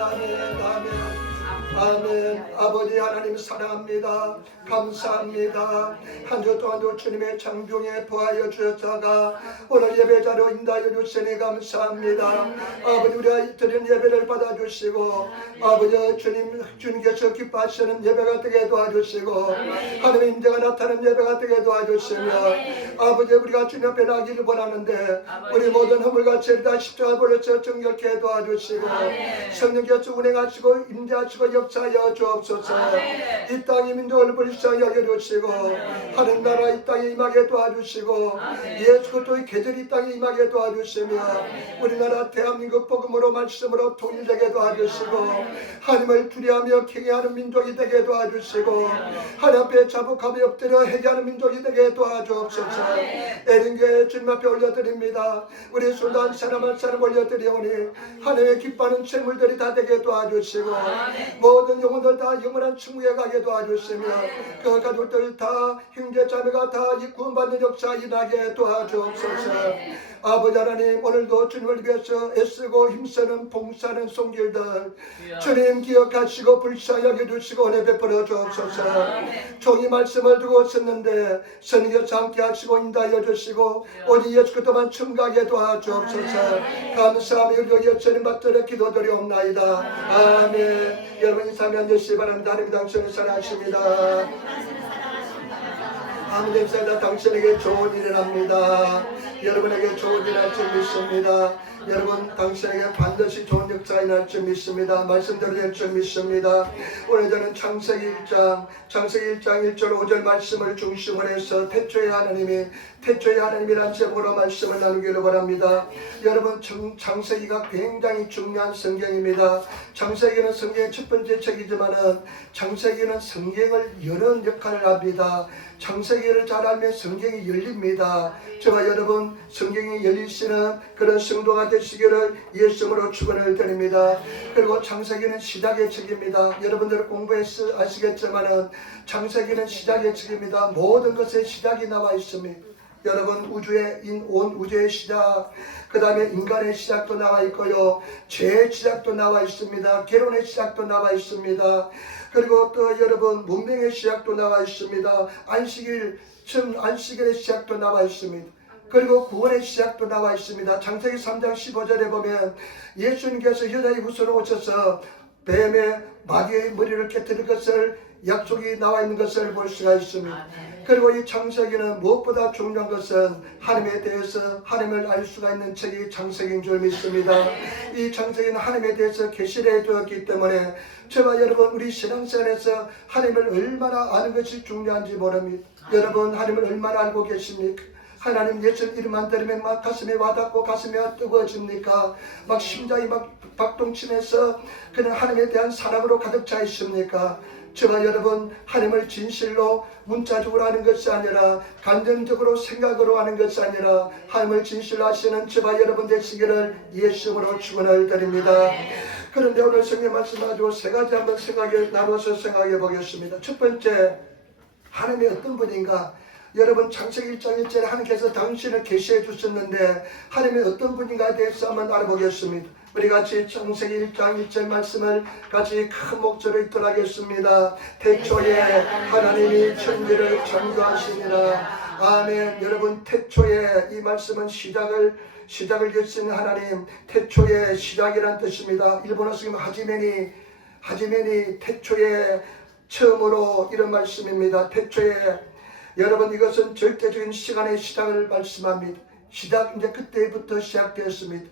아멘, 아멘. 아멘. 아버지 하나님 사랑합니다. 감사합니다. 한 주 동안도 주님의 창중에 부하여 주셨다가 오늘 예배자로 인도하여 주시니 감사합니다. 아버지 우리가 드린 예배를 받아주시고 아버지 주님께서 기뻐하시는 예배가 되게 도와주시고 하나님의 임재가 나타나는 예배가 되게 도와주시며 아버지 우리가 주님 앞에 나기를 원하는데 우리 모든 허물과 죄를 다 십자가 버려서 정결케 도와주시고 성령께서 운행하시고 임재하시고 역사하여 주옵소서. 이 땅의 민족을 불쌍히 여겨주시고 하늘 나라 이 땅에 임하게 도와주시고 예수 그리스도의 계절이 이 땅에 임하게 도와주시며 우리나라 대한민국 복음으로 말씀으로 통일되게 도와주시고 하나님을 두려워하며 경외하는 민족이 되게 도와주시고 하나님 앞에 자복하며 엎드려 회개하는 민족이 되게 도와주옵소서. 애린교회 주님 앞에 올려드립니다. 우리 순단 사람 한 사람 올려드리오니 하나님의 기뻐하는 재물들이 다 되게 도와주시고 모든 영혼들 다 영원한 천국에 가게 도와주시며 그 가족들 다 형제 자매가 다 구원받는 역사 일하게 도와주옵소서. 아버지 하나님 오늘도 주님을 위해서 애쓰고 힘쓰는 봉사하는 손길들 주님 기억하시고 불쌍히 여겨주시고 은혜 베풀어 주옵소서. 종이 말씀을 두고 썼는데 선생님께서 함께 하시고 인도하여 주시고 오직 예수 그리스도만 첨가하게 도와주옵소서. 감사하며 우리 예수님 받들어 기도드리옵나이다. 아멘. 여러분 인사하며 앉으시기 바랍니다. 하나님 당신을 사랑하십니다. 아무튼 다 당신에게 좋은 일을 합니다. 여러분에게 좋은 일을 할 줄 믿습니다. 여러분 당신에게 반드시 좋은 역사가 일어날 줄 믿습니다. 말씀대로 될 줄 믿습니다. 오늘 저는 창세기 1장 1절 5절 말씀을 중심으로 해서 태초의 하나님이란 제목으로 말씀을 나누기를 바랍니다. 여러분 창세기가 굉장히 중요한 성경입니다. 창세기는 성경의 첫 번째 책이지만은 창세기는 성경을 여는 역할을 합니다. 창세기를 잘 알면 성경이 열립니다. 저와 여러분 성경이 열리시는 그런 성도가 되시기를 예수님으로 축원을 드립니다. 그리고 창세기는 시작의 책입니다. 여러분들 공부해서 아시겠지만은 창세기는 시작의 책입니다. 모든 것의 시작이 나와 있습니다. 여러분 온 우주의 시작, 그 다음에 인간의 시작도 나와 있고요, 죄의 시작도 나와 있습니다. 결혼의 시작도 나와 있습니다. 그리고 또 여러분 문명의 시작도 나와 있습니다. 안식일의 시작도 나와 있습니다. 그리고 구원의 시작도 나와 있습니다. 창세기 3장 15절에 보면 예수님께서 여자의 후손으로 오셔서 뱀의 마귀의 머리를 깨뜨릴 것을 약속이 나와 있는 것을 볼 수가 있습니다. 그리고 이 창세기는 무엇보다 중요한 것은 하나님에 대해서 하나님을 알 수가 있는 책이 창세기인 줄 믿습니다. 이 창세기는 하나님에 대해서 계시를 해주었기 때문에 저와 여러분 우리 신앙생활에서 하나님을 얼마나 아는 것이 중요한지 모릅니다. 여러분 하나님을 얼마나 알고 계십니까? 하나님 예수 이름만 들으면 막 가슴에 와닿고 가슴이 뜨거워집니까? 막 심장이 막 박동치면서 그는 하나님에 대한 사랑으로 가득 차 있습니까? 저와 여러분 하나님을 진실로 문자적으로 하는 것이 아니라 감정적으로 생각으로 하는 것이 아니라 하나님을 진실로 하시는 저와 여러분 되시기를 예수님으로 축원을 드립니다. 그런데 오늘 성경 말씀 가지고 세 가지 한번 나눠서 생각해 보겠습니다. 첫 번째, 하나님이 어떤 분인가? 여러분 창세기 1장 1절에 하나님께서 당신을 계시해 주셨는데 하나님이 어떤 분인가에 대해서 한번 알아보겠습니다. 우리 같이 창세기 1장 1절 말씀을 같이 큰 목소리로 읽도록하겠습니다. 태초에 하나님이 천지를 창조하시니라. 아멘. 여러분 태초에 이 말씀은 시작을 계신 하나님, 태초의 시작이란 뜻입니다. 일본어 쓰면 하지메니 태초에 처음으로 이런 말씀입니다. 태초에 여러분 이것은 절대적인 시간의 시작을 말씀합니다. 이제 그때부터 시작되었습니다.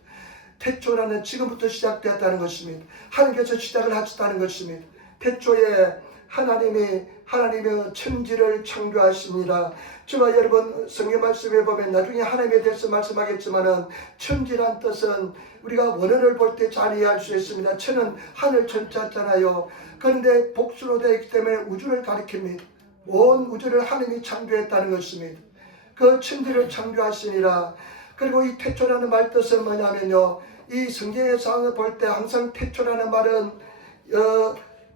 태초라는 지금부터 시작되었다는 것입니다. 하나님께서 시작을 하셨다는 것입니다. 태초에 하나님의 천지를 창조하십니다. 저와 여러분 성경 말씀에 보면 나중에 하나님에 대해서 말씀하겠지만은 천지란 뜻은 우리가 원어를 볼 때 잘 이해할 수 있습니다. 천은 하늘 천자잖아요. 그런데 복수로 되어 있기 때문에 우주를 가리킵니다. 온 우주를 하나님이 창조했다는 것입니다. 그 천지를 창조하시니라. 그리고 이 태초라는 말 뜻은 뭐냐면요, 이 성경에서 볼 때 항상 태초라는 말은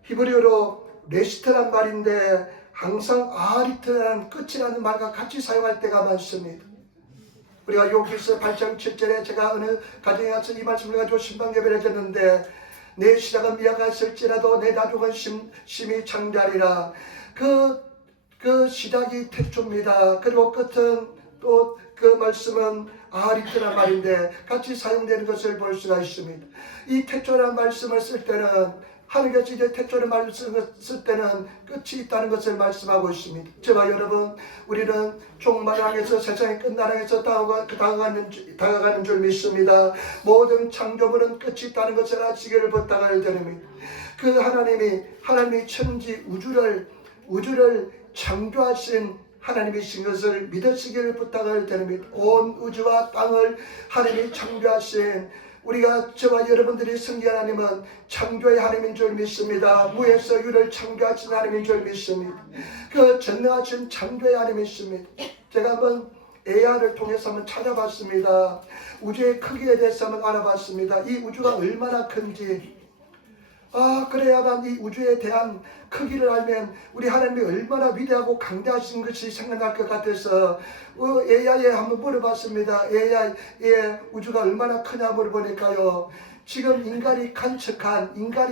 히브리어로 레시트란 말인데 항상 아리트라는 끝이라는 말과 같이 사용할 때가 많습니다. 우리가 요기서 8장 7절에 제가 어느 가정에 가서 이 말씀을 가지고 신방 예배를 했는데 내 시작은 미약했을지라도 내 나중은 심히 창대하리라. 그 시작이 태초입니다. 그리고 끝은 또 그 말씀은 아리트란 말인데 같이 사용되는 것을 볼 수가 있습니다. 이 태초라는 말씀을 쓸 때는 하나님께서 이제 태초의 말씀을 쓸 때는 끝이 있다는 것을 말씀하고 있습니다. 저와 여러분, 우리는 종말왕에서 세상의 끝나랑에서 다가가는 줄 믿습니다. 모든 창조물은 끝이 있다는 것을 아시기를 부탁을 드립니다. 그 하나님이 천지 우주를 창조하신 하나님이신 것을 믿으시기를 부탁을 드립니다. 온 우주와 땅을 하나님이 창조하신 우리가 저와 여러분들이 섬기는 하나님은 창조의 하나님인 줄 믿습니다. 무에서 유를 창조하신 하나님인 줄 믿습니다. 그 전능하신 창조의 하나님이십니다. 제가 한번 AR을 통해서 한번 찾아봤습니다. 우주의 크기에 대해서 한번 알아봤습니다. 이 우주가 얼마나 큰지, 그래야만 이 우주에 대한 크기를 알면 우리 하나님이 얼마나 위대하고 강대하신 것이 생각날 것 같아서 AI에 한번 물어봤습니다. AI의 우주가 얼마나 크냐 물어보니까요, 지금 인간이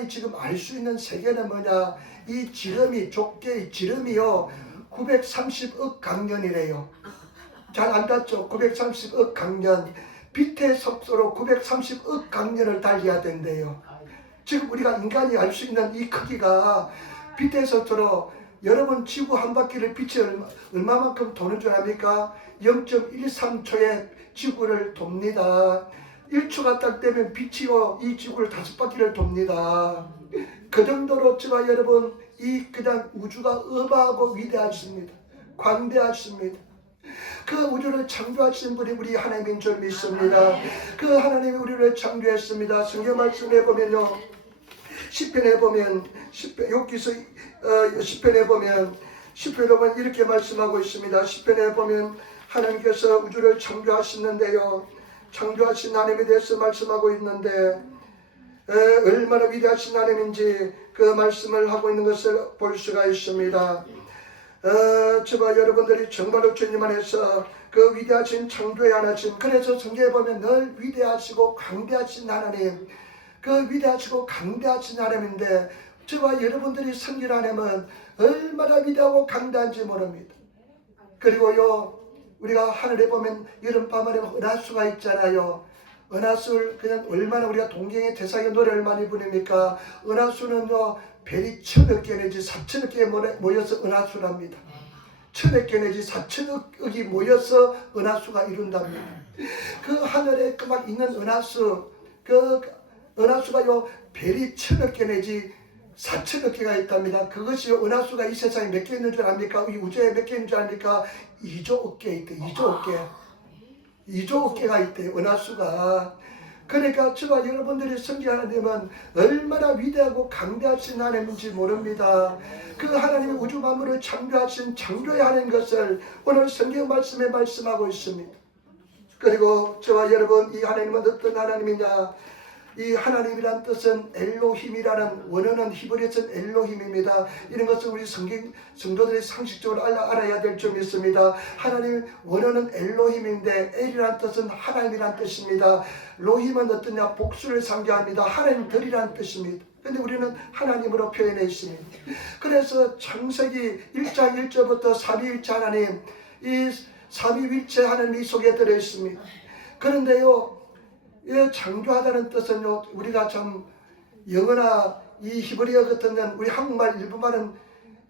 지금 알 수 있는 세계는 뭐냐, 이 지름이, 족계의 지름이요 930억 강년이래요. 잘 안 닿죠? 930억 강년, 빛의 속도로 930억 강년을 달려야 된대요. 지금 우리가 인간이 알 수 있는 이 크기가 빛의 속도로, 여러분 지구 한 바퀴를 빛이 얼마만큼 도는 줄 압니까? 0.13초에 지구를 돕니다. 1초가 딱 되면 빛이요 이 지구를 5바퀴를 돕니다. 그 정도로 저와 여러분, 그냥 우주가 어마하고 위대하십니다. 광대하십니다. 그 우주를 창조하신 분이 우리 하나님인 줄 믿습니다. 그 하나님이 우리를 창조했습니다. 성경 말씀에 보면요, 시편에 보면 시편에 보면 이렇게 말씀하고 있습니다. 시편에 보면 하나님께서 우주를 창조하시는데요, 창조하신 하나님에 대해서 말씀하고 있는데 얼마나 위대하신 하나님인지 그 말씀을 하고 있는 것을 볼 수가 있습니다. 저와 여러분들이 정말로 주님 안에서 그 위대하신 창조의 하나님, 그래서 성경에 보면 늘 위대하시고 강대하신 하나님, 그 위대하시고 강대하신 하나님인데 저와 여러분들이 섬기는 하나님은 얼마나 위대하고 강대한지 모릅니다. 그리고요, 우리가 하늘에 보면 여름밤에 은하수가 있잖아요. 은하수를 그냥 얼마나 우리가 동경의 태상의 노래를 많이 부릅니까? 은하수는요 별이 1000억 개 내지 4000억 개 모여서 은하수랍니다. 1000억 개 내지 4000억이 모여서 은하수가 이룬답니다. 그 하늘에 막 있는 은하수, 그 은하수가요 별이 1000억 개 내지 4000억 개가 있답니다. 그것이 은하수가 이 세상에 몇 개 있는 줄 압니까? 이 우주에 몇 개 있는 줄 압니까? 2조 개 있대. 2조 개가 있대, 은하수가. 그러니까 저와 여러분들이 섬기는 하나님은 얼마나 위대하고 강대하신 하나님인지 모릅니다. 그 하나님이 우주 만물을 창조하신 창조의 하나님 것을 오늘 성경 말씀에 말씀하고 있습니다. 그리고 저와 여러분, 이 하나님은 어떤 하나님이냐? 이 하나님이란 뜻은 엘로힘이라는 원어는 히브리어에서는 엘로힘입니다. 이런 것을 우리 성도들이 상식적으로 알아야 될 줄 믿습니다. 하나님 원어는 엘로힘인데 엘이란 뜻은 하나님이란 뜻입니다. 로힘은 어떠냐? 복수를 상징합니다. 하나님들이란 뜻입니다. 근데 우리는 하나님으로 표현해 있습니다. 그래서 창세기 1장 1절부터 삼위일체 하나님, 이 삼위일체 하나님이 속에 들어 있습니다. 그런데요, 창조하다는 뜻은요, 우리가 참 영어나 이 히브리어 같은 건 우리 한국말 일부말은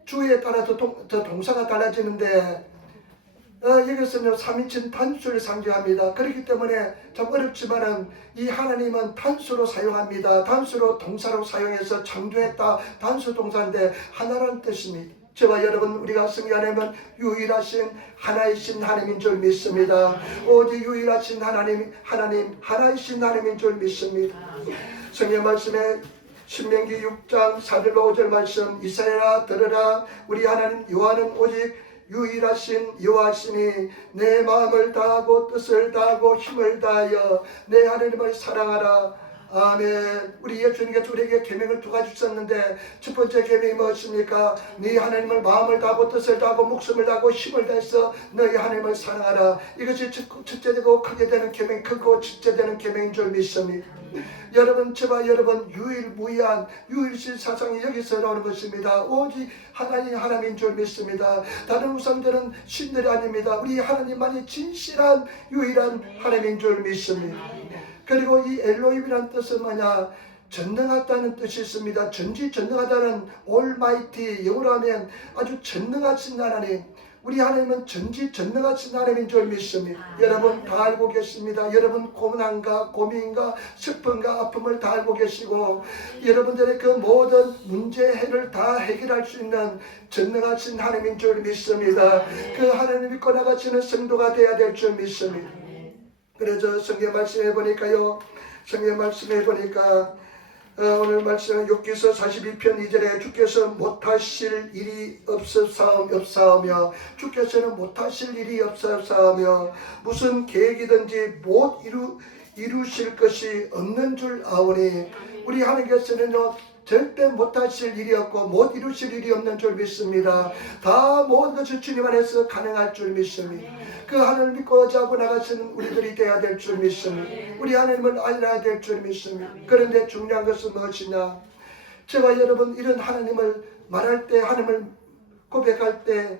주어에 따라서 동사가 달라지는데 여기서는 삼위일체는 단수를 상징합니다. 그렇기 때문에 참 어렵지만은 이 하나님은 단수로 사용합니다. 단수로 동사로 사용해서 창조했다, 단수 동사인데 하나라는 뜻입니다. 저와 여러분, 우리가 승리하려면 유일하신 하나이신 하나님인 줄 믿습니다. 오직 유일하신 하나님 하나이신 하나님인 줄 믿습니다. 성경 말씀에 신명기 6장 4절 5절 말씀, 이스라엘아 들으라, 우리 하나님 여호와는 오직 유일하신 여호와시니 내 마음을 다하고 뜻을 다하고 힘을 다하여 내 하나님을 사랑하라. 아멘. 우리 예수님께서 우리에게 계명을 두 가지 주셨는데 첫 번째 계명이 무엇입니까? 네 하나님을 마음을 다하고 뜻을 다하고 목숨을 다하고 힘을 다해서 너희 하나님을 사랑하라. 이것이 첫째 되고 크게 되는 계명, 크고 첫째 되는 계명인 줄 믿습니다. 여러분, 저와 여러분 유일무이한 유일신 사상이 여기서 나오는 것입니다. 오직 하나님인 줄 믿습니다. 다른 우상들은 신들이 아닙니다. 우리 하나님만이 진실한 유일한 하나님인 줄 믿습니다. 그리고 이 엘로힘이라는 뜻은 뭐냐? 전능하다는 뜻이 있습니다. 전지전능하다는 올마이티, 영어로 하면 아주 전능하신 하나님. 우리 하나님은 전지전능하신 하나님인 줄 믿습니다. 여러분 다 알고 계십니다. 여러분 고난과 고민과 슬픔과 아픔을 다 알고 계시고 여러분들의 그 모든 문제를 다 해결할 수 있는 전능하신 하나님인 줄 믿습니다. 그 하나님 믿고 나가시는 성도가 되어야 될 줄 믿습니다. 그래서 성경 말씀해 보니까요. 성경 말씀해 보니까 오늘 말씀은 욥기서 42편 2절에 주께서 못하실 일이 없사오며 주께서는 못하실 일이 없사오며 무슨 계획이든지 못 이루실 것이 없는 줄 아오니 우리 하나님께서는요 절대 못하실 일이 없고 못 이루실 일이 없는 줄 믿습니다. 다 모든 것을 주님 안에서 가능할 줄 믿습니다. 그 하나님을 믿고 의지하고 나가시는 우리들이 되어야 될 줄 믿습니다. 우리 하나님을 알아야 될 줄 믿습니다. 그런데 중요한 것은 무엇이냐? 저와 여러분 이런 하나님을 말할 때, 하나님을 고백할 때,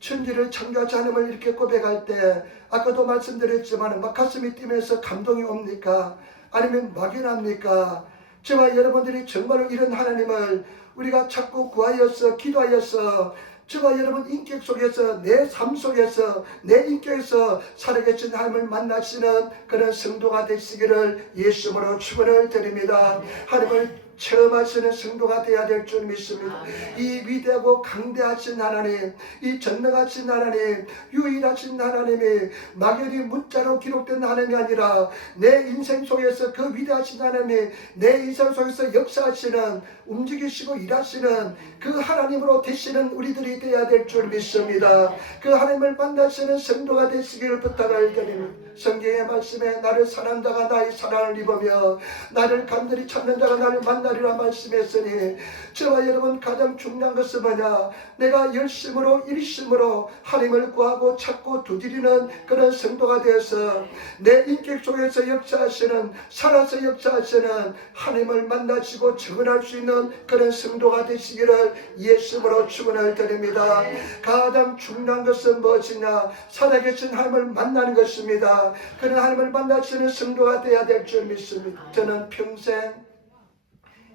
천지를 창조하신 하나님을 이렇게 고백할 때 아까도 말씀드렸지만 막 가슴이 뛰면서 감동이 옵니까? 아니면 막연합니까? 저와 여러분들이 정말로 이런 하나님을 우리가 찾고 구하여서 기도하여서 저와 여러분 인격 속에서 내 삶 속에서 내 인격에서 살아계신 하나님을 만나시는 그런 성도가 되시기를 예수님으로 축원을 드립니다. 하나님을 체험하시는 성도가 되어야 될 줄 믿습니다. 이 위대하고 강대하신 하나님, 이 전능하신 하나님, 유일하신 하나님이 막연히 문자로 기록된 하나님이 아니라 내 인생 속에서 그 위대하신 하나님이 내 인생 속에서 역사하시는, 움직이시고 일하시는 그 하나님으로 되시는 우리들이 되어야 될 줄 믿습니다. 그 하나님을 만나시는 성도가 되시기를 부탁을 드립니다. 성경의 말씀에 나를 사랑하는 자가 나의 사랑을 입으며 나를 간절히 찾는 자가 나를 만나리라 말씀했으니 저와 여러분 가장 중요한 것은 뭐냐? 내가 열심으로 일심으로 하나님을 구하고 찾고 두드리는 그런 성도가 되어서 내 인격 속에서 역사하시는, 살아서 역사하시는 하나님을 만나시고 증언할 수 있는 그런 성도가 되시기를 예수님으로 축원을 드립니다. 가장 중요한 것은 무엇이냐? 살아계신 하나님을 만나는 것입니다. 그런 하나님을 만나시는 성도가 되어야 될 줄 믿습니다. 저는 평생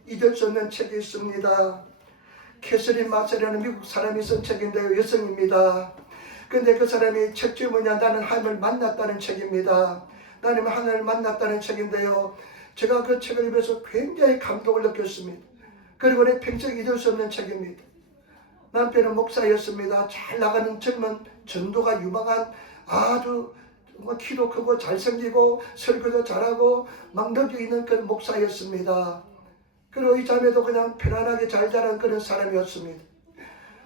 잊을 수 없는 책이 있습니다. 캐서린 마셀이라는 미국 사람이 쓴 책인데요. 여성입니다. 근데 그 사람이 책 제목이 뭐냐? 나는 하나님을 만났다는 책입니다. 나는 하나님을 만났다는 책인데요. 제가 그 책을 읽으면서 굉장히 감동을 느꼈습니다. 그리고 내 평생 잊을 수 없는 책입니다. 남편은 목사였습니다. 잘 나가는 젊은 전도가 유망한 아주 키도 크고 잘생기고 설교도 잘하고 막 능력 있는 그런 목사였습니다. 그리고 이 자매도 그냥 편안하게 잘 자란 그런 사람이었습니다.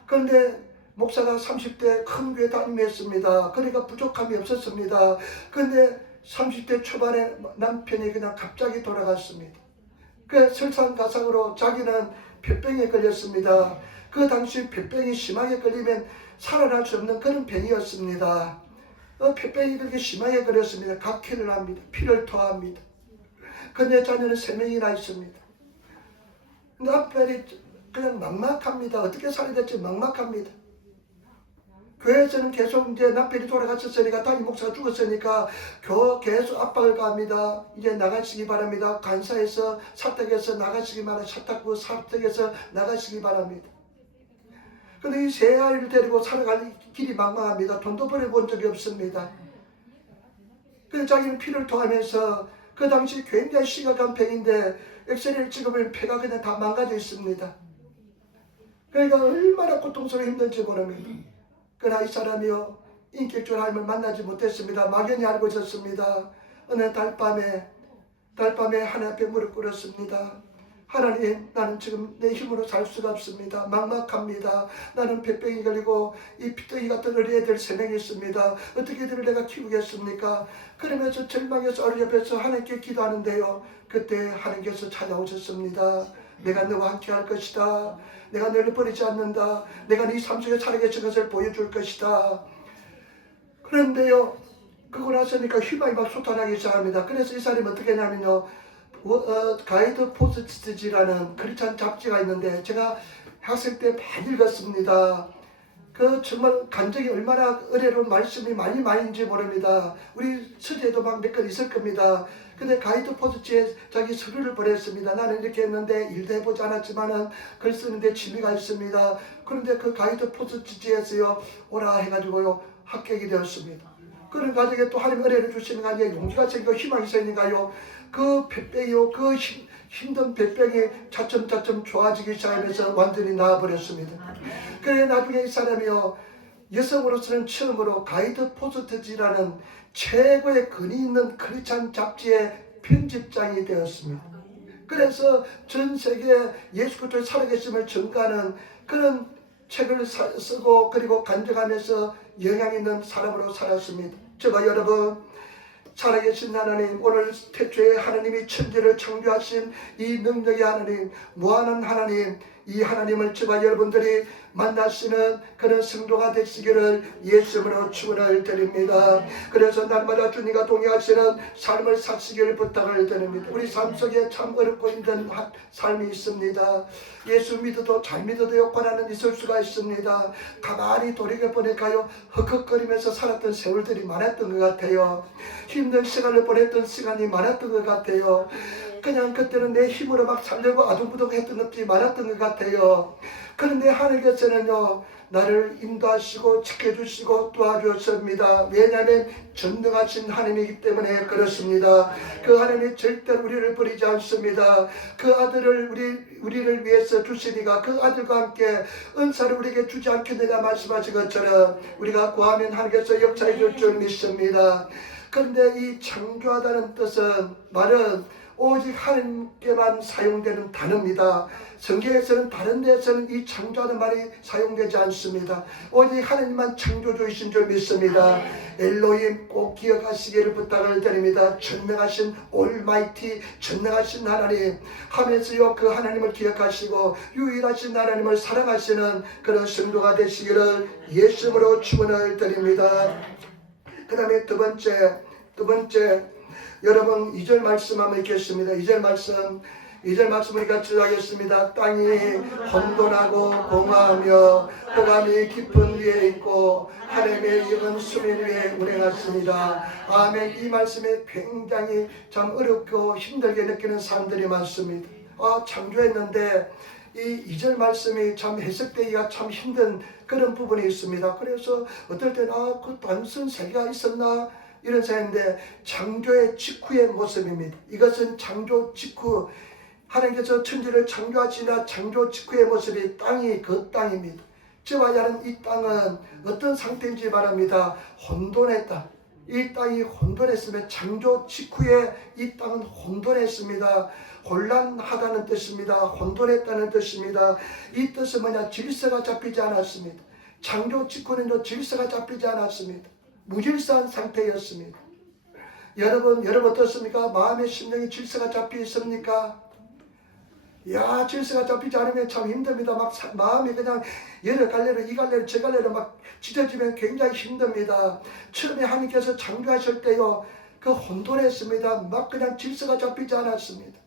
그런데 목사가 30대 큰 교회 다니면습니다. 그러니까 부족함이 없었습니다. 그런데 30대 초반에 남편이 그냥 갑자기 돌아갔습니다. 그 설상가상으로 자기는 폐병에 걸렸습니다. 그 당시 폐병이 심하게 걸리면 살아날 수 없는 그런 병이었습니다. 폐병이 그렇게 심하게 걸렸습니다. 각혈을 합니다. 피를 토합니다. 그런데 자녀는 3명이나 있습니다. 남편이 그냥 막막합니다. 어떻게 살아야 될지 막막합니다. 교회에서는 계속 이제 남편이 돌아갔었으니까 담임 목사가 죽었으니까 계속 압박을 가합니다. 이제 나가시기 바랍니다. 간사에서 사택에서 나가시기 바랍니다. 사택구 사택에서 나가시기 바랍니다. 근데 이 세 아이를 데리고 살아갈 길이 막막합니다. 돈도 벌어본 적이 없습니다. 그래서 자기는 피를 토하면서 그 당시 굉장히 심각한 병인데 엑스레이를 찍으면 폐가 그냥 다 망가져 있습니다. 그러니까 얼마나 고통스러워 힘든지 모릅니다. 그러나 이 사람이요 인격적으로 하나님을 만나지 못했습니다. 막연히 알고 있었습니다. 어느 달밤에 하나님 앞에 무릎 꿇었습니다. 하나님, 나는 지금 내 힘으로 살 수가 없습니다. 막막합니다. 나는 폐병이 걸리고 이 피덩이 같은 어린 애들 3명이 있습니다. 어떻게 애들을 내가 키우겠습니까? 그러면서 절망해서 어린 옆에서 하나님께 기도하는데요, 그때 하나님께서 찾아오셨습니다. 내가 너와 함께 할 것이다. 내가 너를 버리지 않는다. 내가 네 삶 속에 살아계신 것을 보여줄 것이다. 그런데요, 그거 나서니까 희망이 막 솟아나기 시작합니다. 그래서 이 사람이 어떻게 하냐면요, 가이드 포스트지라는 크리스찬 잡지가 있는데 제가 학생 때 많이 읽었습니다. 그 정말 감정이 얼마나 어려운 말씀이 많이인지 모릅니다. 우리 서재에도 막 몇 건 있을 겁니다. 근데 가이드 포스트지에 자기 서류를 보냈습니다. 나는 이렇게 했는데 일도 해보지 않았지만은 글 쓰는데 취미가 있습니다. 그런데 그 가이드 포스트지에서요, 오라 해가지고요, 합격이 되었습니다. 그런 가정에 또 하나님 은혜를 주시는 거 아니에요. 용기가 생기고 희망이 생기니까요, 그 폐병이요, 그 힘든 폐병이 차츰차츰 좋아지기 시작하면서 완전히 나아버렸습니다. 그래 나중에 이 사람이요, 여성으로서는 처음으로 가이드 포스트지라는 최고의 근위 있는 크리스찬 잡지의 편집장이 되었습니다. 그래서 전 세계에 예수 그리스도의 살아계심을 전가하는 그런 책을 쓰고 그리고 간증하면서 영향 있는 사람으로 살았습니다. 저와 여러분, 살아계신 하나님, 오늘 태초에 하나님이 천지를 창조하신 이 능력의 하나님, 무한한 하나님, 이 하나님을 저와 여러분들이 만나시는 그런 성도가 되시기를 예수님으로 축원을 드립니다. 그래서 날마다 주님과 동행하시는 삶을 사시기를 부탁을 드립니다. 우리 삶 속에 참 어렵고 힘든 삶이 있습니다. 예수 믿어도 잘 믿어도 여건하는 있을 수가 있습니다. 가만히 돌이켜보니까요, 헉헉거리면서 살았던 세월들이 많았던 것 같아요. 힘든 시간을 보냈던 시간이 많았던 것 같아요. 그냥 그때는 내 힘으로 막 살려고 아둥부둥했던 것들이 많았던 것 같아요. 그런데 하나님께서는요, 나를 인도하시고 지켜주시고 도와주셨습니다. 왜냐하면 전능하신 하나님이기 때문에 그렇습니다. 그 하나님이 절대로 우리를 버리지 않습니다. 그 아들을 우리를 위해서 주시니까 그 아들과 함께 은사를 우리에게 주지 않겠느냐 말씀하신 것처럼 우리가 구하면 하나님께서 역사해 줄 줄 믿습니다. 그런데 이 창조하다는 말은 오직 하나님께만 사용되는 단어입니다. 성경에서는 다른 데서는 이 창조하는 말이 사용되지 않습니다. 오직 하나님만 창조주이신 줄 믿습니다. 엘로힘 꼭 기억하시기를 부탁을 드립니다. 전능하신 올마이티, 전능하신 하나님 하면서요, 그 하나님을 기억하시고 유일하신 하나님을 사랑하시는 그런 성도가 되시기를 예수님으로 축원을 드립니다. 그 다음에 두 번째 여러분 2절 말씀 한번 읽겠습니다. 2절 말씀을 같이 하겠습니다. 땅이 혼돈하고 공허하며 흑암이 깊은 위에 있고 하나님의 영은 수면 위에 운행하십니다. 아멘. 이 말씀에 굉장히 참 어렵고 힘들게 느끼는 사람들이 많습니다. 창조했는데 이 2절 말씀이 참 해석되기가 참 힘든 그런 부분이 있습니다. 그래서 어떨 때는 그 단순 세계가 있었나 이런 생각인데, 창조의 직후의 모습입니다. 이것은 창조 직후, 하나님께서 천지를 창조하시나 창조 직후의 모습이 땅이 그 땅입니다. 저와 여러분, 이 땅은 어떤 상태인지 말합니다. 혼돈했다. 이 땅이 혼돈했으면 창조 직후에 이 땅은 혼돈했습니다. 혼란하다는 뜻입니다. 혼돈했다는 뜻입니다. 이 뜻은 뭐냐? 질서가 잡히지 않았습니다. 창조 직후는 질서가 잡히지 않았습니다. 무질서한 상태였습니다. 여러분 어떻습니까? 마음의 심령이 질서가 잡혀 있습니까? 질서가 잡히지 않으면 참 힘듭니다. 막 마음이 그냥 여러 갈래로 이 갈래로 저 갈래로 막 찢어지면 굉장히 힘듭니다. 처음에 하나님께서 창조하실 때요, 그 혼돈했습니다. 막 그냥 질서가 잡히지 않았습니다.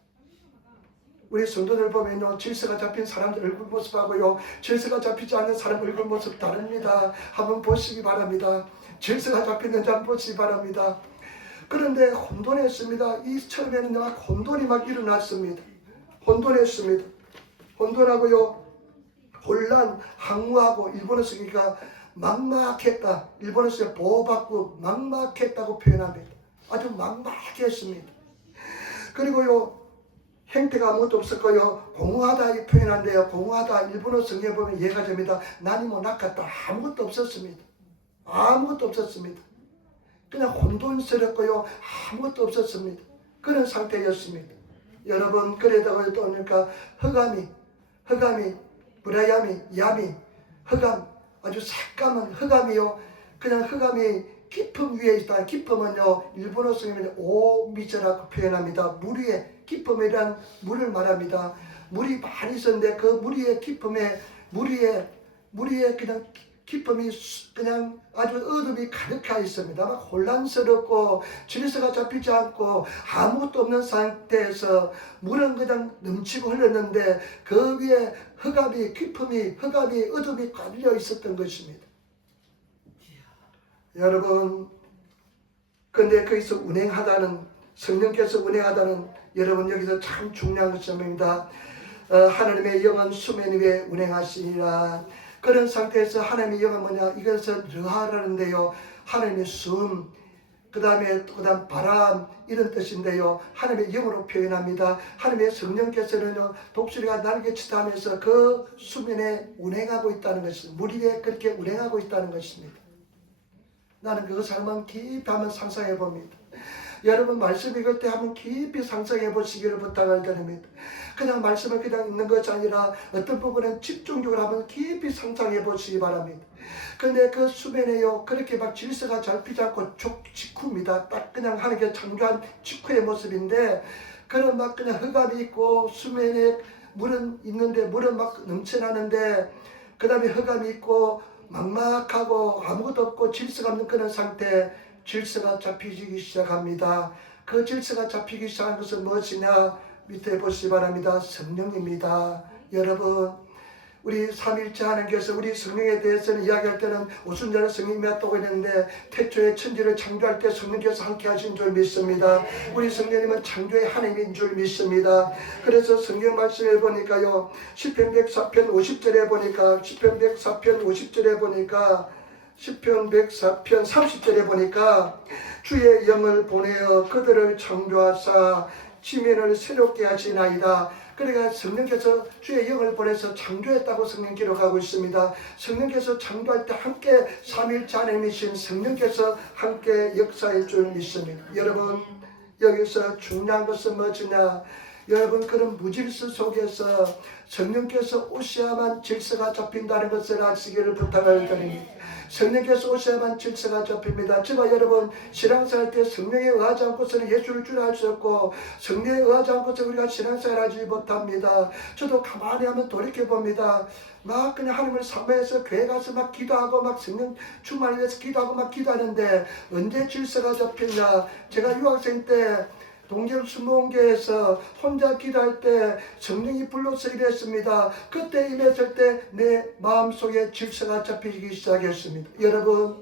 우리 성도들 보면요, 질서가 잡힌 사람들 얼굴 모습하고요, 질서가 잡히지 않는 사람 얼굴 모습 다릅니다. 한번 보시기 바랍니다. 질서가 잡히는지 한번 보시기 바랍니다. 그런데 혼돈했습니다. 이 처음에는 막 혼돈이 막 일어났습니다. 혼돈했습니다. 혼돈하고요, 혼란, 항우하고, 일본어 쓰니까 막막했다. 일본어서 보호받고 막막했다고 표현합니다. 아주 막막했습니다. 그리고요, 형태가 아무것도 없었고요, 공허하다 이 표현한데요, 공허하다 일본어 성경에 보면 이해가 됩니다. 나니모 나카타, 아무것도 없었습니다. 아무것도 없었습니다. 그냥 혼돈스럽고요, 아무것도 없었습니다. 그런 상태였습니다. 여러분 그러다가 또 오니까 흑암이 브라야미 야미 흑암 아주 새까만 흑암이요. 그냥 흑암이 깊음 위에 있다. 깊음은요 일본어 성에는 오미저라고 표현합니다. 물 위에 깊음이란 물을 말합니다. 물이 많이 있었는데 그 물 위에 깊음에 물 위에 그냥 깊음이 그냥 아주 어둠이 가득해 있습니다. 막 혼란스럽고 질서가 잡히지 않고 아무것도 없는 상태에서 물은 그냥 넘치고 흘렀는데 그 위에 흑암이 흑암이 어둠이 깔려 있었던 것입니다. 여러분 근데 거기서 성령께서 운행하다는 여러분 여기서 참 중요한 것입니다. 하나님의 영은 수면 위에 운행하시니라. 그런 상태에서 하나님의 영은 뭐냐? 이것은 르하라는데요. 하나님의 숨, 그 다음 바람 이런 뜻인데요. 하나님의 영으로 표현합니다. 하나님의 성령께서는요 독수리가 날개치다 하면서 그 수면에 운행하고 있다는 것입니다. 물 위에 그렇게 운행하고 있다는 것입니다. 나는 그것을 한번 깊이 한번 상상해 봅니다. 여러분 말씀 읽을 때 한번 깊이 상상해 보시기를 부탁을 드립니다. 그냥 말씀을 그냥 읽는 것이 아니라 어떤 부분은 집중적으로 한번 깊이 상상해 보시기 바랍니다. 근데 그 수면에요 그렇게 막 질서가 잡히지 않고 직후입니다. 딱 그냥 하나님께 창조한 직후의 모습인데 그런 막 그냥 흑암이 있고 수면에 물은 있는데 물은 막 넘쳐나는데 그 다음에 흑암이 있고 막막하고 아무것도 없고 질서가 없는 그런 상태 질서가 잡히기 시작합니다. 그 질서가 잡히기 시작한 것은 무엇이냐? 밑에 보시기 바랍니다. 성령입니다. 여러분 우리 삼일째 하나님께서 우리 성령에 대해서는 이야기할 때는 오순절에 성령이었다고 했는데 태초에 천지를 창조할 때 성령께서 함께 하신 줄 믿습니다. 우리 성령님은 창조의 하나님인 줄 믿습니다. 그래서 성경 말씀에 보니까요 시편 104편 50절에 보니까 시편 104편 30절에 보니까 주의 영을 보내어 그들을 창조하사 지면을 새롭게 하시나이다. 그러니까 성령께서 주의 영을 보내서 창조했다고 성령 기록하고 있습니다. 성령께서 창조할 때 함께 삼일째 하나님이신 성령께서 함께 역사할 줄 믿습니다. 여러분 여기서 중요한 것은 무엇이냐? 여러분 그런 무질서 속에서 성령께서 오셔야만 질서가 잡힌다는 것을 아시기를 부탁을 드립니다. 성령께서 오셔야만 질서가 잡힙니다. 저와 여러분 신앙생활 때 성령에 의하지 않고서는 예수를 주라 할 수 없고 성령에 의하지 않고서 우리가 신앙생활 하지 못합니다. 저도 가만히 한번 돌이켜봅니다. 막 그냥 하나님을 사모해서 교회 가서 막 기도하고 막 성령 충만을 위해서 기도하고 막 기도하는데 언제 질서가 잡혔냐? 제가 유학생 때 동경 수목원교회에서 혼자 기도할 때 성령이 불러서 이랬습니다. 그때 임했을 때 내 마음속에 질서가 잡히기 시작했습니다. 여러분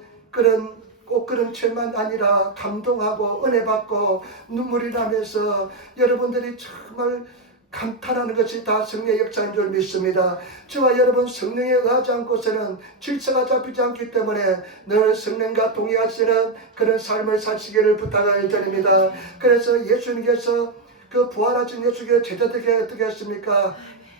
꼭 그런 죄만 아니라 감동하고 은혜 받고 눈물이 나면서 여러분들이 정말 감탄하는 것이 다 성령의 역사인 줄 믿습니다. 저와 여러분 성령에 의하지 않고서는 질서가 잡히지 않기 때문에 늘 성령과 동의하시는 그런 삶을 사시기를 부탁을 드립니다. 그래서 예수님께서 그 부활하신 예수께서 제자들에게 어떻게 했습니까?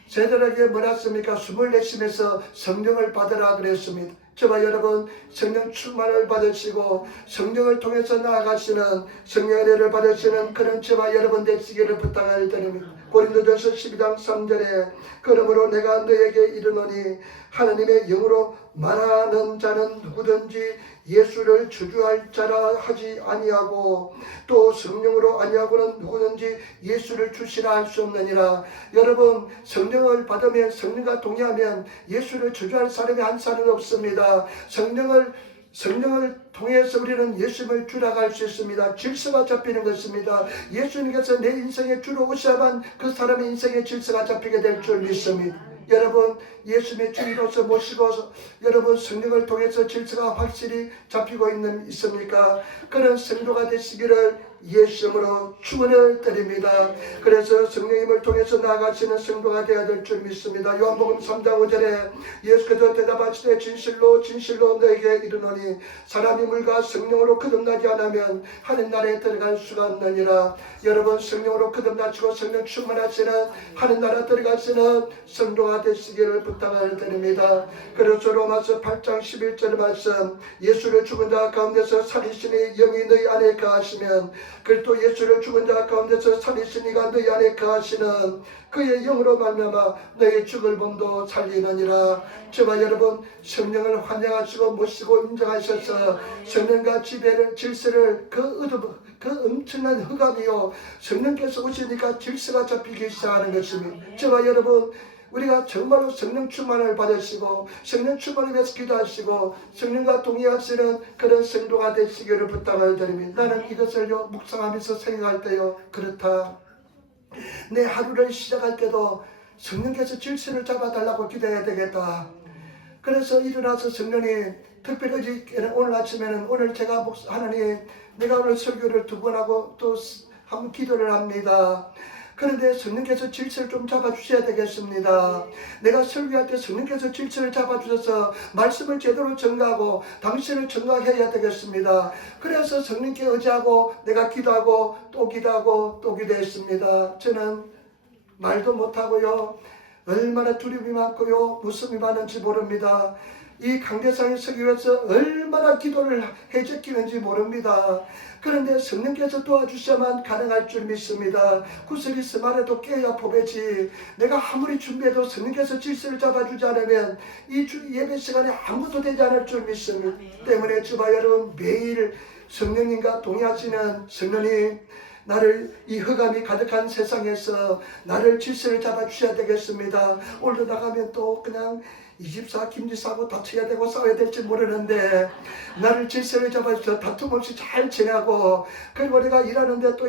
제자들에게 뭐라 했습니까? 숨을 내쉬면서 성령을 받으라 그랬습니다. 저와 여러분 성령 충만을 받으시고 성령을 통해서 나아가시는 성령의 은혜를 받으시는 그런 저와 여러분 되시기를 부탁을 드립니다. 고린도전서 12장 3절에 그러므로 내가 너에게 이르노니 하나님의 영으로 말하는 자는 누구든지 예수를 주주할 자라 하지 아니하고 또 성령으로 아니하고는 누구든지 예수를 주시라 할 수 없느니라. 여러분 성령을 받으면 성령과 동의하면 예수를 주주할 사람이 한 사람이 없습니다. 성령을 통해서 우리는 예수님을 주라고 할 수 있습니다. 질서가 잡히는 것입니다. 예수님께서 내 인생의 주로 오셔야만 그 사람의 인생의 질서가 잡히게 될 줄 믿습니다. 여러분 예수님의 주인으로서 모시고 여러분 성령을 통해서 질서가 확실히 잡히고 있습니까? 그런 성도가 되시기를 예수님으로 축원을 드립니다. 그래서 성령님을 통해서 나아가시는 성도가 되어야 될 줄 믿습니다. 요한복음 3장 5절에 예수께서 대답하시되 진실로 진실로 너에게 이르노니 사람이 물과 성령으로 거듭나지 않으면 하늘 나라에 들어갈 수가 없느니라. 여러분 성령으로 거듭나시고 성령 충만하시는 하늘 나라 들어가시는 성도가 되시기를 부탁을 드립니다. 그래서 로마서 8장 11절 말씀 예수를 죽은 자 가운데서 살리시니 영이 너희 안에 거하시면 그리스도 예수를 죽은 자 가운데서 살리신 이가 너희 안에 거하시는 그의 영으로 말미암아 너희 죽을 몸도 살리느니라. 저와 여러분, 성령을 환영하시고 모시고 인정하셔서 성령과 지배를 질서를 그 엄청난 흑암이요, 성령께서 오시니까 질서가 잡히기 시작하는 것입니다. 저와 여러분, 우리가 정말로 성령 충만을 받으시고 성령 충만을 위해서 기도하시고 성령과 동의하시는 그런 성도가 되시기를 부탁을 드립니다. 나는 이것을요 묵상하면서 생각할 때요, 그렇다, 내 하루를 시작할 때도 성령께서 질서를 잡아달라고 기도해야 되겠다. 그래서 일어나서 성령님, 특별히 오늘 아침에는 오늘 제가 하나님, 내가 오늘 설교를 2번 하고 또 한 번 기도를 합니다. 그런데 성령께서 질서를 좀 잡아주셔야 되겠습니다. 내가 설교할 때 성령께서 질서를 잡아주셔서 말씀을 제대로 전가하고 당신을 전가해야 되겠습니다. 그래서 성령께 의지하고 내가 기도하고 또 기도하고 또 기도했습니다. 저는 말도 못하고요, 얼마나 두려움이 많고요 무서움이 많은지 모릅니다. 이 강대상에 서기 위해서 얼마나 기도를 해적기는지 모릅니다. 그런데 성령께서 도와주셔야만 가능할 줄 믿습니다. 구슬이스 말해도 깨야 포배지. 내가 아무리 준비해도 성령께서 질서를 잡아주지 않으면 이 예배 시간에 아무것도 되지 않을 줄 믿습니다. 때문에 주바 여러분, 매일 성령님과 동의하시는 성령님, 나를 이 흑암이 가득한 세상에서 나를 질서를 잡아주셔야 되겠습니다. 오늘도 나가면 또 그냥 이 집사 김지사하고 다투어야 되고 싸워야 될지 모르는데 나를 질서를 잡아주셔서 다툼 없이 잘 지내고, 그리고 내가 일하는데 또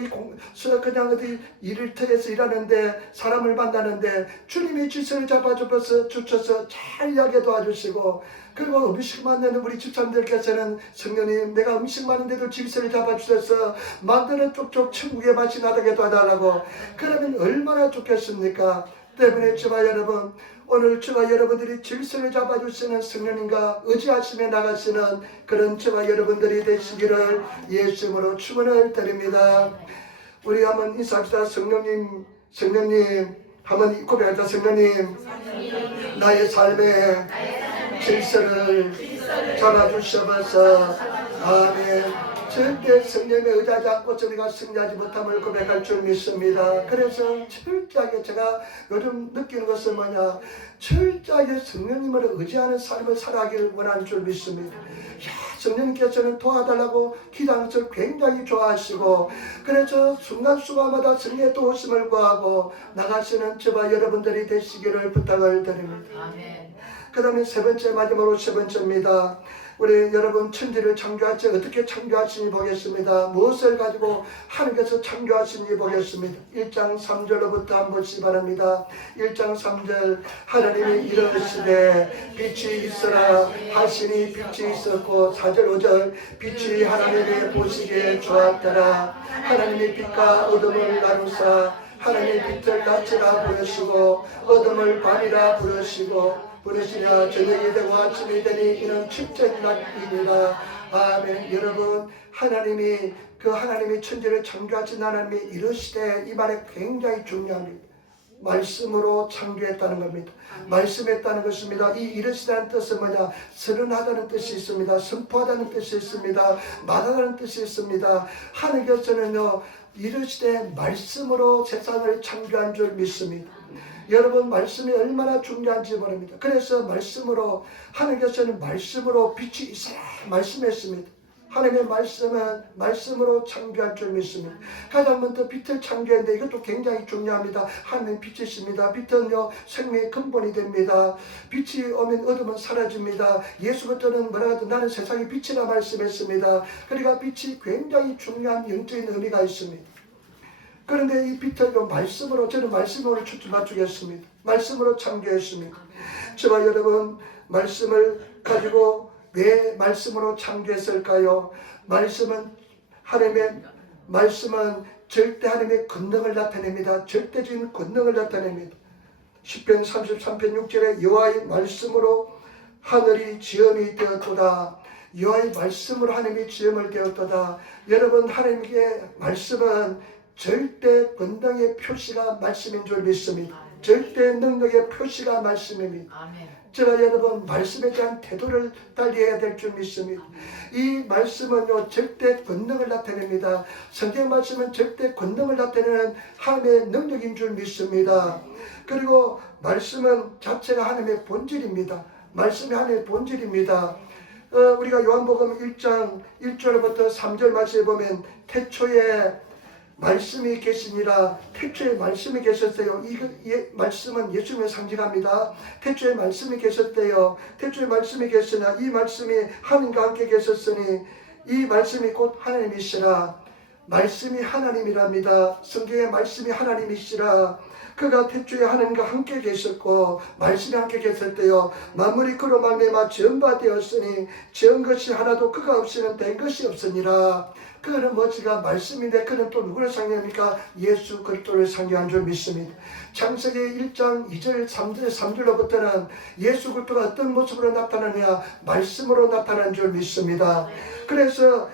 그냥 어디 일터에서 일하는데 사람을 만나는데 주님이 질서를 잡아주셔서 잘 일하게 도와주시고, 그리고 음식 만드는 우리 집사님들께서는 성령님, 내가 음식 많은데도 질서를 잡아주셔서 만드는 쪽쪽 천국의 맛이 나게 도와달라고, 그러면 얼마나 좋겠습니까? 때문에 저와 여러분, 오늘 저와 여러분들이 질서를 잡아주시는 성령님과 의지하시며 나가시는 그런 저와 여러분들이 되시기를 예수님으로 축원을 드립니다. 우리 한번 인사합시다. 성령님, 성령님, 한번 고백하자. 성령님, 나의 삶에 질서를 잡아주셔서 아멘. 절대 성령에 의지하지 않고 저희가 승리하지 못함을 고백할 줄 믿습니다. 그래서 철저하게 제가 요즘 느끼는 것은 뭐냐, 철저하게 성령님을 의지하는 삶을 살아가기를 원하는 줄 믿습니다. 성령님께서는 도와달라고 기도하는 것을 굉장히 좋아하시고, 그래서 순간순간마다 성령의 도우심을 구하고 나가시는 저와 여러분들이 되시기를 부탁을 드립니다. 그 다음에 세 번째, 마지막으로 세 번째입니다. 우리 여러분, 천지를 창조하시 어떻게 창조하시니 보겠습니다. 무엇을 가지고 하나님께서 창조하시니 보겠습니다. 1장 3절로부터 한 번씩 바랍니다. 1장 3절, 하나님이 이르시되 빛이 있으라 하시니 빛이 있었고, 4절 5절, 빛이 하나님의 보시기에 좋았더라. 하나님이 빛과 어둠을 나누사 하나님의 빛을 낮이라 부르시고 어둠을 밤이라 부르시냐. 저녁이 되고 아침이 되니 이는 축제의 날이니라. 아멘. 여러분, 하나님이 천지를 창조하신 하나님이 이르시되, 이 말이 굉장히 중요합니다. 말씀으로 창조했다는 겁니다. 말씀했다는 것입니다. 이 이르시다는 뜻은 뭐냐? 선언하다는 뜻이 있습니다. 선포하다는 뜻이 있습니다. 말하다는 뜻이 있습니다. 하나님께서는요, 이르시되 말씀으로 세상을 창조한 줄 믿습니다. 여러분, 말씀이 얼마나 중요한지 모릅니다. 그래서 말씀으로, 하나님께서는 말씀으로 빛이 있으라 말씀했습니다. 하나님의 말씀은 말씀으로 창조한 줄 믿습니다. 가장 먼저 빛을 창조했는데 이것도 굉장히 중요합니다. 하나님 빛이십니다. 빛은요, 생명의 근본이 됩니다. 빛이 오면 어둠은 사라집니다. 예수부터는 뭐라 하든 나는 세상의 빛이라 말씀했습니다. 그러니까 빛이 굉장히 중요한 영적인 의미가 있습니다. 그런데 이 빛을 말씀으로, 저는 말씀으로 맞추겠습니다. 말씀으로 창조했습니다. 저와 여러분, 말씀을 가지고 왜 말씀으로 창조했을까요? 말씀은 절대 하나님의 권능을 나타냅니다. 절대적인 권능을 나타냅니다. 시편 33편 6절에 여호와의 말씀으로 하늘이 지음이 되었도다. 여호와의 말씀으로 하나님이 지음을 되었도다. 여러분, 하나님의 말씀은 절대 권능의 표시가 말씀인 줄 믿습니다. 절대 능력의 표시가 말씀입니다. 제가 여러분 말씀에 대한 태도를 달리해야 될 줄 믿습니다. 이 말씀은요 절대 권능을 나타냅니다. 성경 말씀은 절대 권능을 나타내는 하나님의 능력인 줄 믿습니다. 그리고 말씀은 자체가 하나님의 본질입니다. 말씀이 하나님의 본질입니다. 우리가 요한복음 1장 1절부터 3절 말씀에 보면 태초에 말씀이 계시니라. 태초에 말씀이 계셨어요. 이 말씀은 예수님을 상징합니다. 태초에 말씀이 계셨대요. 태초에 말씀이 계시나 이 말씀이 하나님과 함께 계셨으니 이 말씀이 곧 하나님이시라. 말씀이 하나님이랍니다. 성경의 말씀이 하나님이시라. 그가 태초에 하나님과 함께 계셨고 말씀이 함께 계셨대요. 만물이 그로 말미암아 지은 바 되었으니 지은 것이 하나도 그가 없이는 된 것이 없으니라. 그는 뭐지가 말씀인데 그는 또 누구를 상징합니까? 예수 그리스도를 상징한 줄 믿습니다. 창세기 1장 2절 3절로부터는 예수 그리스도가 어떤 모습으로 나타나느냐? 말씀으로 나타난 줄 믿습니다. 그래서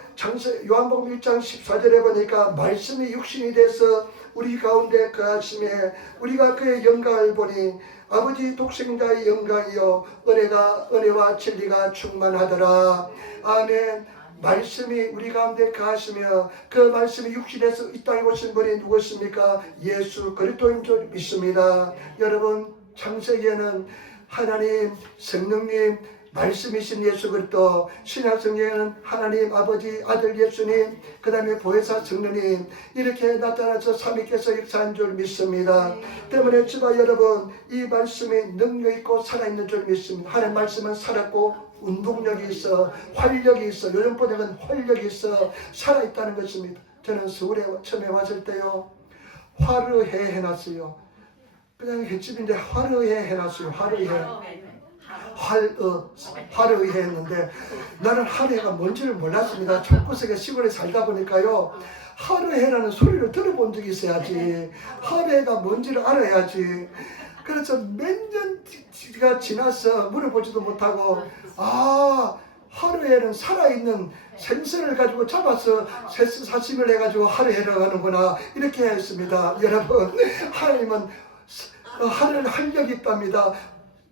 요한복음 1장 14절에 보니까 말씀이 육신이 돼서 우리 가운데 거하심에 우리가 그의 영광을 보니 아버지 독생자의 영광이요 은혜와 진리가 충만하더라. 아멘. 말씀이 우리 가운데 거하시며 그 말씀이 육신에서 이 땅에 오신 분이 누구십니까? 예수 그리스도인 줄 믿습니다. 여러분 창세기에는 하나님 성령님 말씀이신 예수 그리스도, 신약성경에는 하나님 아버지 아들 예수님, 그 다음에 보혜사 성령님 이렇게 나타나서 삼위께서 역사한 줄 믿습니다. 때문에 저와 여러분 이 말씀이 능력있고 살아있는 줄 믿습니다. 하나님 말씀은 살았고 운동력이 있어, 활력이 있어, 요즘 번역은 활력이 있어 살아있다는 것입니다. 저는 서울에 처음에 왔을 때요 화르해 해놨어요. 그냥 횟집인데 화르해 해놨어요. 화르해 했는데 나는 화르해가 뭔지를 몰랐습니다. 촌구석에 시골에 살다 보니까요 화르해라는 소리를 들어본 적이 있어야지 화르해가 뭔지를 알아야지. 그래서 몇 년가 지나서 물어보지도 못하고 화르해는 살아있는 생선을 가지고 잡아서 사심을 해가지고 화르해라고 하는구나 이렇게 했습니다. 여러분 하나님은 하늘 활력이 있답니다.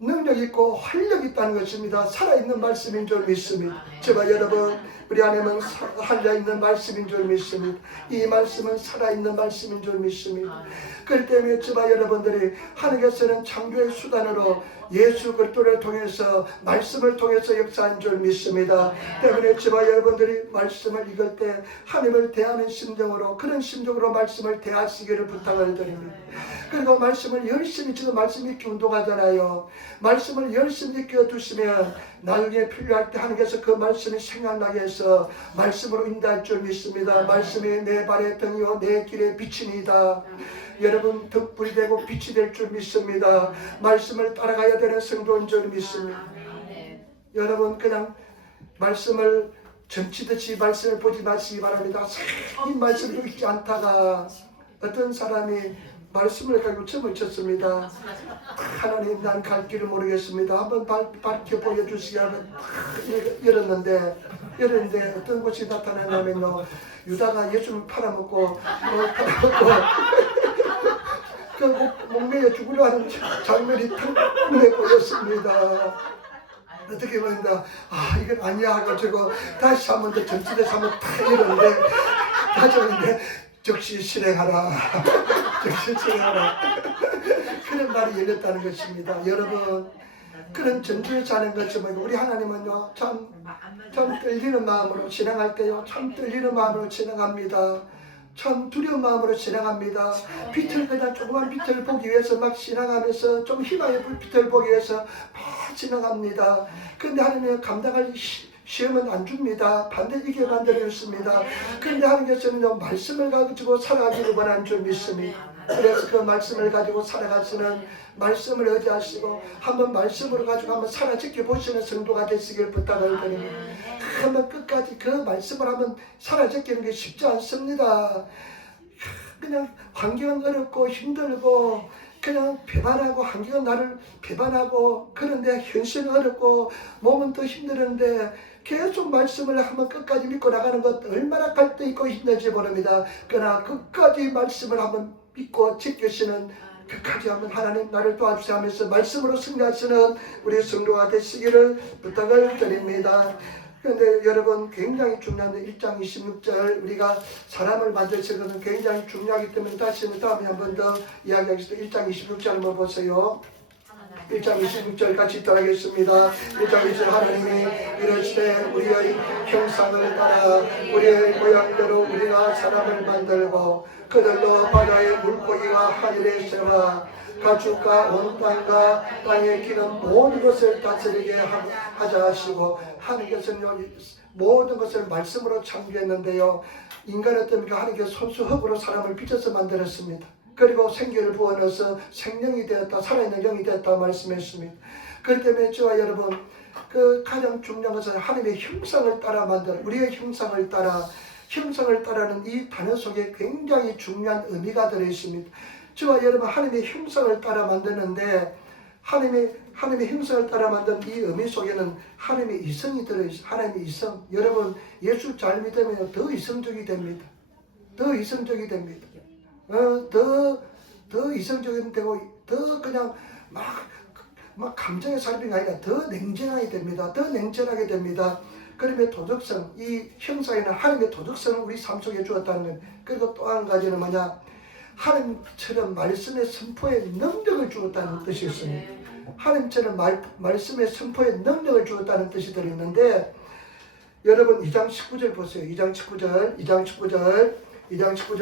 능력이 있고 활력이 있다는 것입니다. 살아있는 말씀인 줄 믿습니다. 저와 여러분 우리 안에는 살아있는 말씀인 줄 믿습니다. 이 말씀은 살아있는 말씀인 줄 믿습니다. 그렇기 때문에 저와 여러분들이 하나님께서는 창조의 수단으로 예수 그리스도를 통해서 말씀을 통해서 역사한 줄 믿습니다. 때문에 저와 여러분들이 말씀을 읽을 때 하나님을 대하는 심정으로 그런 심정으로 말씀을 대하시기를 부탁을 드립니다. 그리고 말씀을 열심히 지금 말씀 읽기 운동하잖아요. 말씀을 열심히 읽어두시면 나중에 필요할 때 하나님께서 그 말씀이 생각나게 해서 말씀으로 인도할 줄 믿습니다. 말씀이 내 발의 등이요 내 길의 빛이니이다. 여러분 덕불이 되고 빛이 될 줄 믿습니다. 말씀을 따라가야 되는 성도인 줄 믿습니다. 여러분 그냥 말씀을 점치듯이 말씀을 보지 마시기 바랍니다. 이 말씀을 읽지 않다가 어떤 사람이 말씀을 가지고 점을 쳤습니다. 하나님 난 갈 길을 모르겠습니다. 한번 밝혀 보여주시기 하면 열었는데 어떤 것이 나타나냐면요 유다가 예수를 팔아먹고 그 목매에 죽으려 하는 장면이 눈에 보였습니다. 어떻게 보니까 이건 아니야 하고 다시 한 번 더 점치듯이 한번 탁 열었는데 다졌는데 즉시 실행하라. 즉시 실행하라. 그런 말이 열렸다는 것입니다. 여러분 그런 전주에서 하는 것처럼 우리 하나님은요 참 떨리는 마음으로 진행할 때요 참 떨리는 마음으로 진행합니다. 참 두려운 마음으로 진행합니다. 빛을 그냥 조그만 빛을 보기 위해서 막 진행하면서 좀 희망의 불빛을 보기 위해서 막 진행합니다. 그런데 하나님은 감당할 시험은 안 줍니다. 반드시 이게 만들어졌습니다. 그런데 하나님께서는 말씀을 가지고 살아가기를 원하는 줄 믿습니다. 그래서 그 말씀을 가지고 살아가시는 말씀을 의지하시고 한번 말씀으로 가지고 한번 살아 지켜보시는 성도가 되시길 부탁을 드립니다. 한번 끝까지 그 말씀을 한번 살아 지키는 게 쉽지 않습니다. 그냥 환경은 어렵고 힘들고 그냥 배반하고 환경은 나를 배반하고 그런데 현실은 어렵고 몸은 더 힘드는데 계속 말씀을 한번 끝까지 믿고 나가는 것 얼마나 갈등 있고 힘든지 모릅니다. 그러나 끝까지 말씀을 한번 믿고 지키시는 끝까지 한번 하나님 나를 도와주시 하면서 말씀으로 승리하시는 우리 성도가 되시기를 부탁을 드립니다. 그런데 여러분 굉장히 중요한 1장 26절 우리가 사람을 만드시는 것은 굉장히 중요하기 때문에 다시 다음에 한 번 더 이야기하겠습니다. 1장 26절 한번 보세요. 1장 26절 같이 따라하겠습니다. 1장 26절 하나님이 이르시되 우리의 형상을 따라 우리의 모양대로 우리가 사람을 만들고 그들로 바다의 물고기와 하늘의 새와 가축과 온 땅과 땅에 기는 모든 것을 다스리게 하자 하시고 하나님께서는 모든 것을 말씀으로 창조했는데요. 인간은 어떻습니까? 하나님께서 손수 흙으로 사람을 빚어서 만들었습니다. 그리고 생기를 부어넣어서 생명이 되었다, 살아있는 영이 되었다 말씀했습니다. 그렇기 때문에 저와 여러분 그 가장 중요한 것은 하나님의 형상을 따라 만든 우리의 형상을 따라는 이 단어 속에 굉장히 중요한 의미가 들어있습니다. 저와 여러분 하나님의 형상을 따라 만드는데 하나님의 형상을 따라 만든 이 의미 속에는 하나님의 이성이 들어있어요. 하나님의 이성. 여러분 예수 잘 믿으면 더 이성적이 됩니다. 더 이성적이 됩니다. 더 이성적이 되고 더 그냥 막 감정의 사람이 아니라 더 냉정하게 됩니다. 더 냉철하게 됩니다. 그러면 도덕성, 이 형상에는 하나님의 도덕성을 우리 삶 속에 주었다는 것. 그리고 또 한 가지는 뭐냐? 하나님처럼 말씀의 선포의 능력을 주었다는 뜻이 있습니다. 하나님처럼 말씀의 선포의 능력을 주었다는 뜻이 들어있는데 여러분 2장 19절 보세요. 2장 19절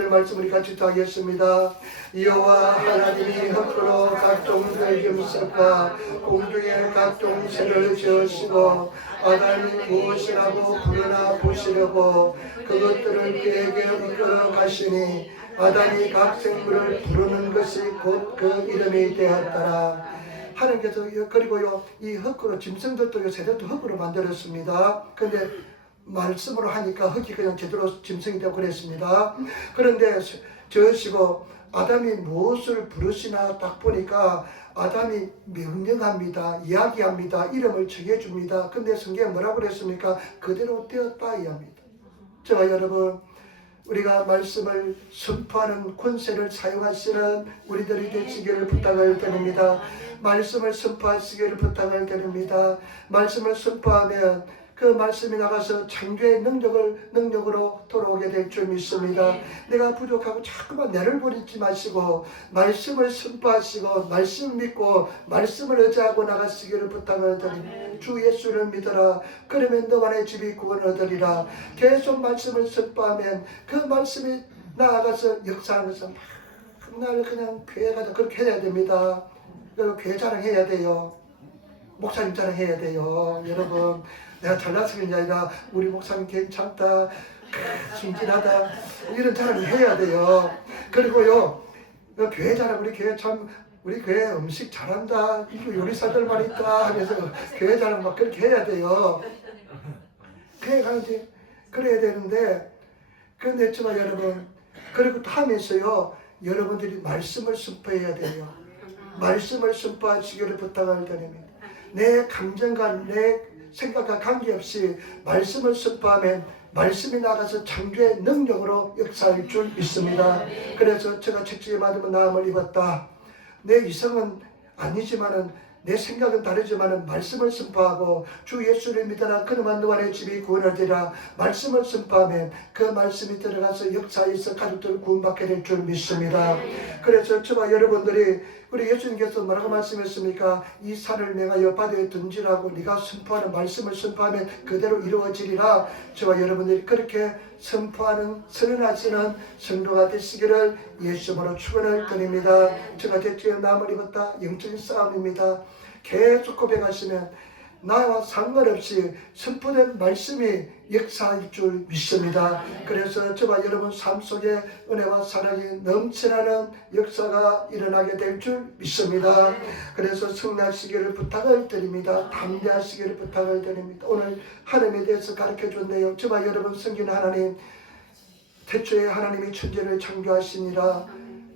말씀 우리 같이 또 하겠습니다. 여호와 하나님이 흙으로 각종 들짐승과 공중의 각종 새를 지으시고 아담이 무엇이라고 부르나 보시려고 그것들을 그에게 이끌어 가시니 아담이 각 생물을 부르는 것이 곧 그 이름이 되었더라. 하나님께서 그리고요 이 흙으로 짐승들도 새들도 흙으로 만들었습니다. 근데 말씀으로 하니까 흙이 그냥 제대로 짐승이 되고 그랬습니다. 그런데 저으시고 아담이 무엇을 부르시나 딱 보니까 아담이 명령합니다. 이야기합니다. 이름을 정해줍니다. 근데 성경에 뭐라고 그랬습니까? 그대로 되었다 이야기합니다. 제가 여러분 우리가 말씀을 선포하는 권세를 사용하시는 우리들이 되시기를 부탁을 드립니다. 말씀을 선포하시기를 부탁을 드립니다. 말씀을 선포하면 그 말씀이 나가서 창조의 능력으로 돌아오게 될 줄 믿습니다. 내가 부족하고 자꾸만 나를 버리지 마시고 말씀을 선포하시고 말씀 믿고 말씀을 의지하고 나가시기를 부탁을 드립니다. 주 예수를 믿어라. 그러면 너만의 집이 구원을 얻으리라. 계속 말씀을 선포하면 그 말씀이 나아가서 역사하는 것은 날 그냥 교회 가서 그렇게 해야 됩니다. 그리고 교회 자랑해야 돼요. 목사님 자랑해야 돼요. 여러분 내가 잘났으면 아니라 우리 목사님 괜찮다, 순진하다 이런 자랑을 해야 돼요. 그리고요 교회 자랑 우리 교회 음식 잘한다, 이거 요리사들만 있다 하면서 교회 자랑 막 그렇게 해야 돼요. 교회 가는지 그래야 되는데 그런데 정말 여러분 그리고 또 하면서요 여러분들이 말씀을 선포해야 돼요. 말씀을 선포하시기를 부탁을 드립니다. 내 감정과 내 생각과 관계없이 말씀을 선포하면 말씀이 나가서 창조의 능력으로 역사할 줄 믿습니다. 그래서 제가 책찍에 맞으면 나음을 입었다. 내 이성은 아니지만은 내 생각은 다르지만은 말씀을 선포하고 주 예수를 믿어라. 그놈한 너만의 집이 구원을 얻으리라. 말씀을 선포하면 그 말씀이 들어가서 역사에서 가족들을 구원받게 될 줄 믿습니다. 그래서 저와 여러분들이 우리 예수님께서 뭐라고 말씀했습니까? 이 산을 내가 바다에 던지라고 네가 선포하는 말씀을 선포하면 그대로 이루어지리라. 저와 여러분들이 그렇게 선포하는 선언하시는 성도가 되시기를 예수님으로 축원을 드립니다. 제가 대체에 남을 입었다. 영적인 싸움입니다. 계속 고백하시면 나와 상관없이 선포된 말씀이 역사할 줄 믿습니다. 그래서 저와 여러분 삶 속에 은혜와 사랑이 넘쳐나는 역사가 일어나게 될 줄 믿습니다. 그래서 승리하시기를 부탁을 드립니다. 담대하시기를 부탁을 드립니다. 오늘 하나님에 대해서 가르쳐 줬네요. 저와 여러분 섬기는 하나님, 태초에 하나님이 천지를 창조하시니라.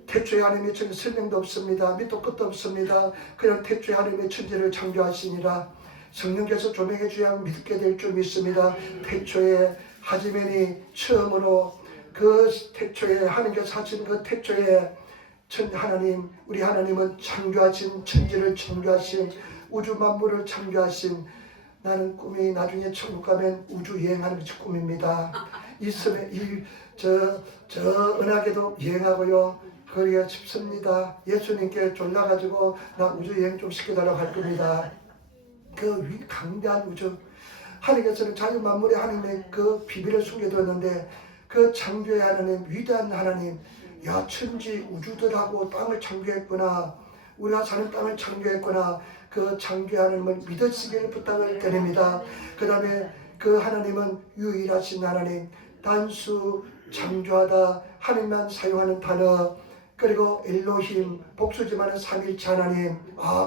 태초에 하나님의 천지 설명도 없습니다. 밑도 끝도 없습니다. 그냥 태초에 하나님의 천지를 창조하시니라. 성령께서 조명해 주야 믿게 될 줄 믿습니다. 태초에 하지면이 처음으로 그 태초에 하나님께서 하신 그 태초에 하나님, 우리 하나님은 창조하신, 천지를 창조하신, 우주 만물을 창조하신, 나는 꿈이 나중에 천국 가면 우주 여행하는 것이 꿈입니다. 저 은하계도 여행하고요. 그러기가 싶습니다. 예수님께 졸라가지고 나 우주 여행 좀 시켜달라고 할 겁니다. 그 강대한 우주, 하나님께서는 자유 만물의 하나님의 그 비밀을 숨겨두었는데, 그 창조의 하나님, 위대한 하나님, 야, 천지 우주들하고 땅을 창조했구나, 우리가 사는 땅을 창조했구나, 그 창조의 하나님을 믿으시길 부탁을 드립니다. 그 다음에 그 하나님은 유일하신 하나님, 단수, 창조하다, 하나님만 사용하는 단어, 그리고 엘로힘, 복수지만은 삼일체 하나님,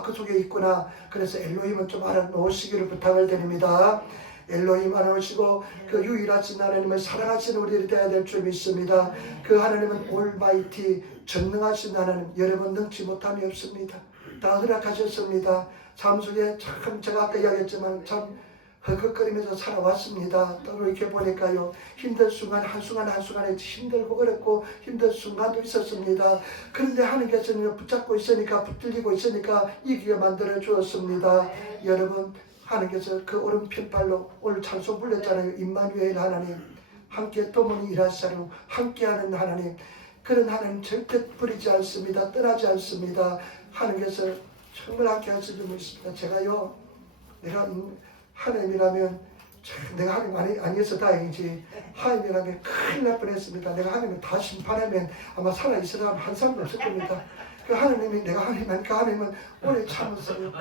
그 속에 있구나. 그래서 엘로힘은 좀 알아놓으시기를 부탁을 드립니다. 엘로힘 알아놓으시고 그 유일하신 하나님을 사랑하시는 우리들이 되어야 될 줄 믿습니다. 그 하나님은 올마이티, 전능하신 하나님, 여러분 능치 못함이 없습니다. 다 허락하셨습니다. 삶 속에 참 제가 아까 이야기했지만 참 헉헉거리면서 살아왔습니다. 또 이렇게 보니까요, 힘든 순간 한순간에 힘들고 어렵고 힘든 순간도 있었습니다. 그런데 하나님께서는 붙잡고 있으니까, 붙들리고 있으니까 이기게 만들어 주었습니다. 여러분, 하나님께서 그 오른편발로 오늘 찬송 불렀잖아요. 임마누엘 하나님, 함께 도문이 일하시고 함께하는 하나님, 그런 하나님 절대 버리지 않습니다. 떠나지 않습니다. 하나님께서 정말 함께 하시는 분 있습니다. 제가요, 내가 하나님이라면, 내가 하나님 아니어서 다행이지, 하나님이라면 큰일 날 뻔했습니다. 내가 하나님을 다 심판하면 아마 살아있으라면 한 사람도 없을 겁니다. 그 하나님이, 내가 하나님 하니까 하나님은 오래 참았어요.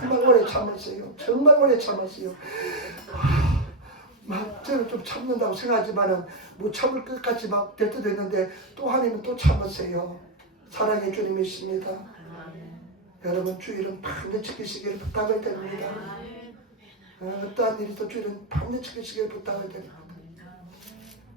정말 오래 참았어요. 정말 오래 참았어요. 막 저는 좀 참는다고 생각하지만은 못 참을 것까지 막 될 때도 있는데, 또 하나님은 또 참으세요. 사랑의 주님이십니다. 여러분, 주일은 반드시 지키시기를 부탁을 드립니다. 어떠한 일이 또 주일은 반드시 지키시기를 부탁을 드립니다.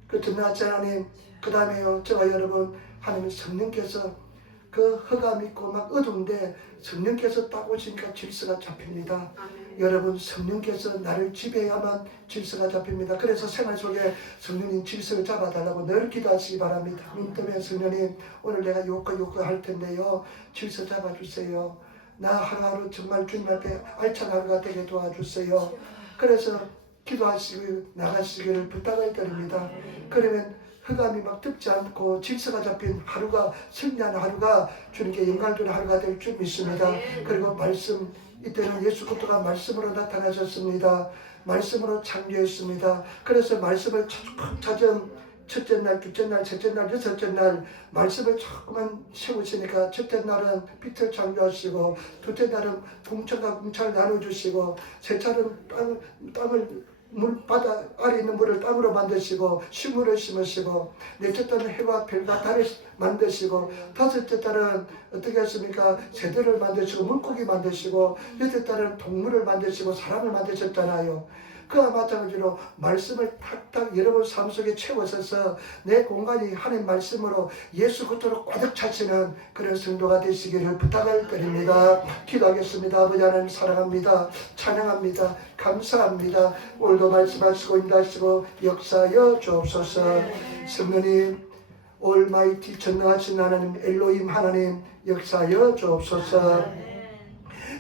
그 전능하신 하나님, 그 다음에요, 저와 여러분, 하나님 성령께서 그 허감 있고 막 어두운데 성령께서 딱 오시니까 질서가 잡힙니다. 여러분, 성령께서 나를 지배해야만 질서가 잡힙니다. 그래서 생활 속에 성령님 질서를 잡아달라고 늘 기도하시기 바랍니다. 눈 뜨면 성령님, 오늘 내가 요거 할 텐데요, 질서 잡아주세요. 나 하루하루 정말 주님 앞에 알찬 하루가 되게 도와주세요. 그래서 기도하시고 나가시기를 부탁을 드립니다. 그러면 흑암이 막 덮지 않고 질서가 잡힌 하루가, 승리하는 하루가 주님께 영광을 주는 하루가 될 줄 믿습니다. 그리고 말씀, 이때는 예수 그리스도가 말씀으로 나타나셨습니다. 말씀으로 창조했습니다. 그래서 말씀을 찾은 첫째 날, 둘째 날, 셋째 날, 여섯째 날 말씀을 조금만 세우시니까, 첫째 날은 빛을 창조하시고, 둘째 날은 궁천과 궁창을 나눠주시고, 셋째 날은 땅을 바다 아래 있는 물을 땅으로 만드시고 식물을 심으시고, 넷째 달은 해와 별과 달을 만드시고, 다섯째 달은 어떻게 했습니까? 새들을 만드시고 물고기 만드시고, 여덟째 달은 동물을 만드시고 사람을 만드셨잖아요. 그와 마찬가지로 말씀을 탁탁 여러분 삶 속에 채워서 내 공간이 하나님 말씀으로 예수 그리스도로 가득 차시는 그런 성도가 되시기를 부탁을 드립니다. 기도하겠습니다. 아버지 하나님 사랑합니다. 찬양합니다. 감사합니다. 오늘도 말씀하시고 인도하시고 역사하여 주옵소서. 성령님, 올마이티 전능하신 하나님, 엘로힘 하나님 역사하여 주옵소서.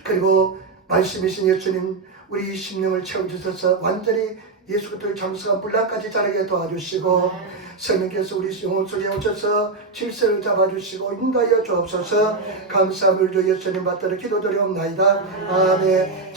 그리고 말씀이신 예수님, 우리 심령을 채워주셔서 완전히 예수 그리스도의 장수가 물랑까지 자라게 도와주시고, 성령께서 우리 영혼 속에 오셔서 질서를 잡아주시고 인도하여 주옵소서. 감사함을 주 예수님 받들어 기도드리옵나이다. 아멘.